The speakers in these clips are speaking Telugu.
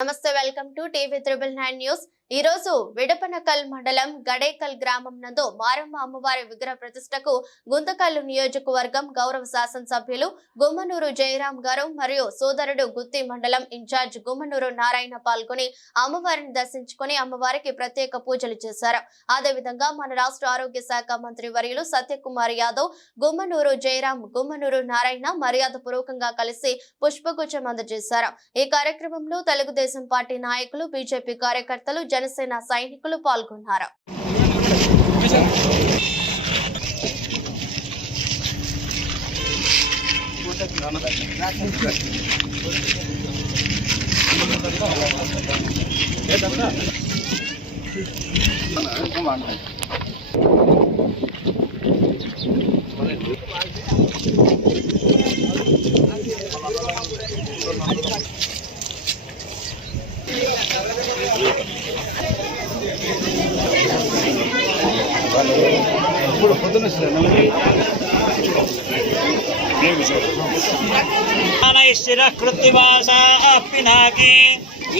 నమస్తే వెల్కమ్ టు టీవీ 999 న్యూస్। ఈ రోజు విడపనకల్ మండలం గడేకల్ గ్రామం నందు మారమ్మ అమ్మవారి విగ్రహ ప్రతిష్టకు గుంతకల్లు నియోజకవర్గం గౌరవ శాసనసభ్యులు గుమ్మనూరు జయరాం గారు మరియు సోదరుడు గుత్తి మండలం ఇన్ఛార్జ్ గుమ్మనూరు నారాయణ పాల్గొని అమ్మవారిని దర్శించుకుని అమ్మవారికి ప్రత్యేక పూజలు చేశారు। అదే విధంగా మన రాష్ట్ర ఆరోగ్య శాఖ మంత్రి వర్యులు సత్యకుమార్ యాదవ్ గుమ్మనూరు జయరాం గుమ్మనూరు నారాయణ మర్యాదపూర్వకంగా కలిసి పుష్పగుచ్చం అందజేశారు। ఈ కార్యక్రమంలో తెలుగుదేశం పార్టీ నాయకులు బీజేపీ కార్యకర్తలు జనసేన సైనికులు పాల్గొన్నారు।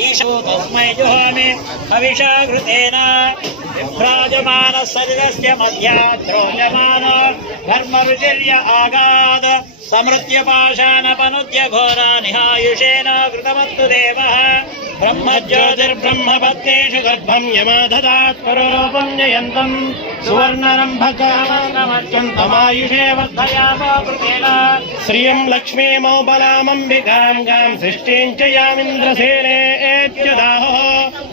ईशो तस्मै जुहामि हविषा घृतेन विभ्राजमान शरीरस्य मध्याद्रोयमान धर्मरुचिर्य आगाद समृत्य पाषाणपनुद्य घोरा निहायुषेण कृतमत्तु देवः ब्रह्मज्योतिर्ब्रह्मपत्नेषु गर्भं यमाददात् परोरूपं जयन्तं सुवर्णरम्भकामर्त्यन्तमायुषे वर्धयामो कृतेन श्रियं लक्ष्मीमौबलामम्बिकां गां सृष्टिं च यामिन्द्रसेनेत्युदाहो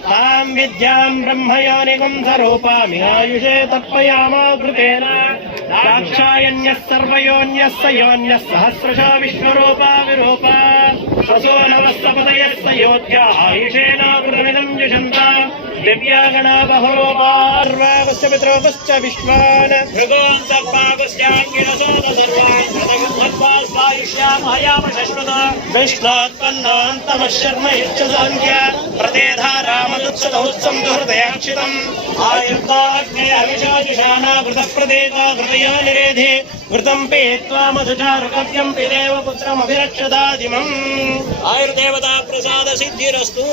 तां विद्यां ब्रह्मयोनिगुं स्वरूपामिहायुषे तर्पयामो कृतेन दाक्षायण्यः सर्वयोन्यः स योन्यः सहस्रशो विश्वरूपा विरूपा ससो नवस्तपदयस्य योध्या आयुषेण कृतमिदं जुषन्त दिव्यागणा बहुरूपार्वागस्य पितृगश्च विश्वान् भृगोन् सर्पागस्याङ्गिरसोद सर्वान् प्रतिगुम्भद्वास्वायुष्याम हयाम शश्वत विष्णोत्पन्नोऽन्तमः यच्च साङ्ख्य प्रतेधारामदुत्सदौत्सं दुहृदयाक्षितम् आयुर्दाग्ने हविषाजुषाणा घृतप्रदेता घृतयो निरेधे घृतं पीत्वा मधुचारुकव्यं पिदेव पुत्रमभिरक्षदादिमम् आयुर्देवता प्रसाद सिद्धिरस्तु।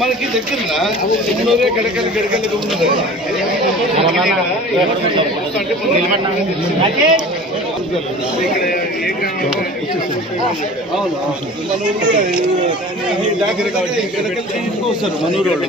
మనకి దగ్గరగా చిన్నూరే గడకలు గడకలు ఉన్నది అవును మన ఊరు కూడా డాక్టర్ కాబట్టి గడకలు తీసుకొస్తారు మన ఊరు వాళ్ళు